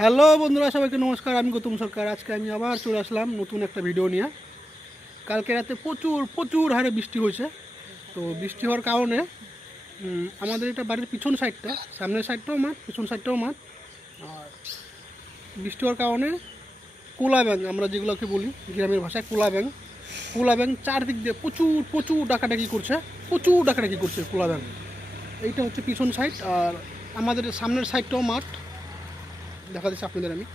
Hello বন্ধুরা, সবাইকে নমস্কার। আমি গৌতম সরকার। আজকে আমি আবার চলে আসলাম নতুন একটা ভিডিও নিয়ে। কালকে রাতে প্রচুর প্রচুর হারে বৃষ্টি হয়েছে। তো বৃষ্টি হওয়ার কারণে আমাদের এটা বাড়ির পিছন সাইডটা, সামনের সাইডটাও মাঠ, পিছন সাইডটাও মাঠ। আর বৃষ্টি হওয়ার কারণে কোলা ব্যাঙ, আমরা যেগুলোকে বলি গ্রামের ভাষায় কোলা ব্যাঙ চারদিক দিয়ে প্রচুর প্রচুর ডাকাডাকি করছে, কোলা ব্যাঙ। এইটা হচ্ছে পিছন সাইড। আর আমাদের সামনের সাইডটাও মাঠ, দেখা দিচ্ছি আপনাদের আমি।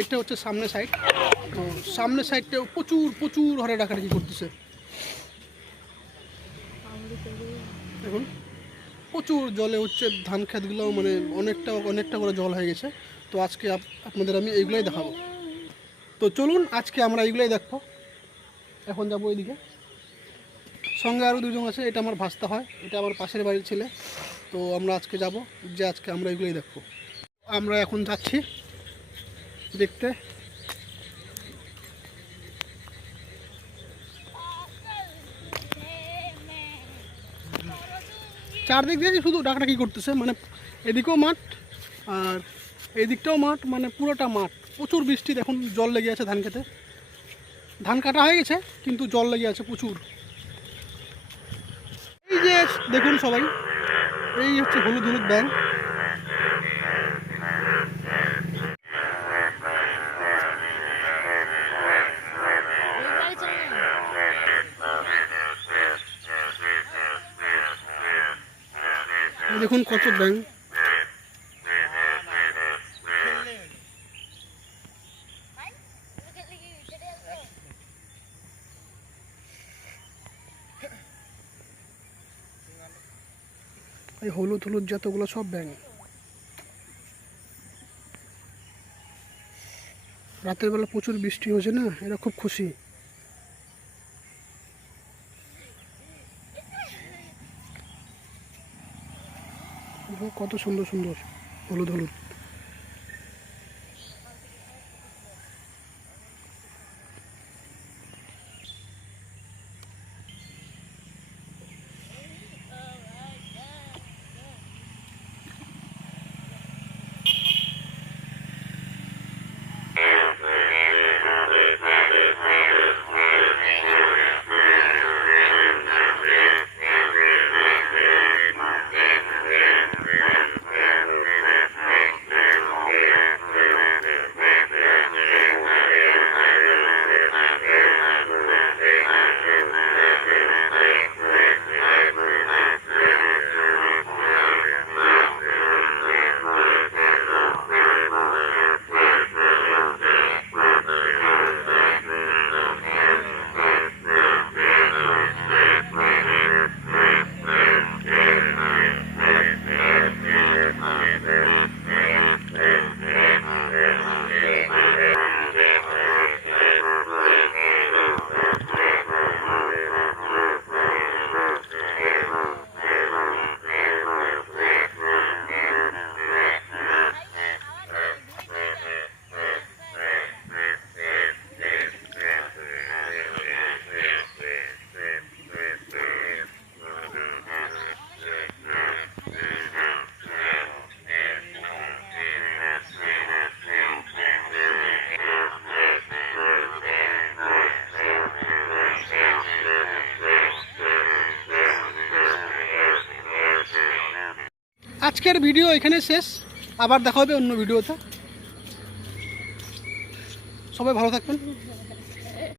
এইটা হচ্ছে সামনের সাইড। তো সামনের সাইডটাও প্রচুর প্রচুর হারে ডাকাডাকি করতেছে। দেখুন প্রচুর জলে হচ্ছে ধান ক্ষেতগুলো, মানে অনেকটা করে জল হয়ে গেছে। তো আজকে আপনাদের আমি এইগুলাই দেখাবো। তো চলুন আজকে আমরা এইগুলাই দেখবো। এখন যাবো এইদিকে, সঙ্গে আরও দুজন আছে। এটা আমার ভাস্তা হয়, এটা আমার পাশের বাড়ির ছেলে। তো আমরা আজকে যাব, আজকে আমরা এইগুলাই দেখবো। আমরা এখন যাচ্ছি দেখতে। চারদিক দিয়ে শুধু ডাকাডাকি করতেছে, মানে এদিকেও মাঠ আর এদিকটাও মাঠ, মানে পুরোটা মাঠ। প্রচুর বৃষ্টি, দেখুন জল লেগে আছে ধান খেতে। ধান কাটা হয়ে গেছে কিন্তু জল লেগে আছে প্রচুর। এই যে দেখুন সবাই, এই হচ্ছে হলুদ হলুদ ব্যাঙ। দেখুন কত ব্যাঙ। এই হলুদ হলুদ যতগুলো সব ব্যাঙ। রাতের বেলা প্রচুর বৃষ্টি হয়েছে না, এরা খুব খুশি। কত সুন্দর সুন্দর হলুদ হলুদ। আজকের ভিডিও এখানে শেষ, আবার দেখা হবে অন্য ভিডিওতে। সবাই ভালো থাকবেন।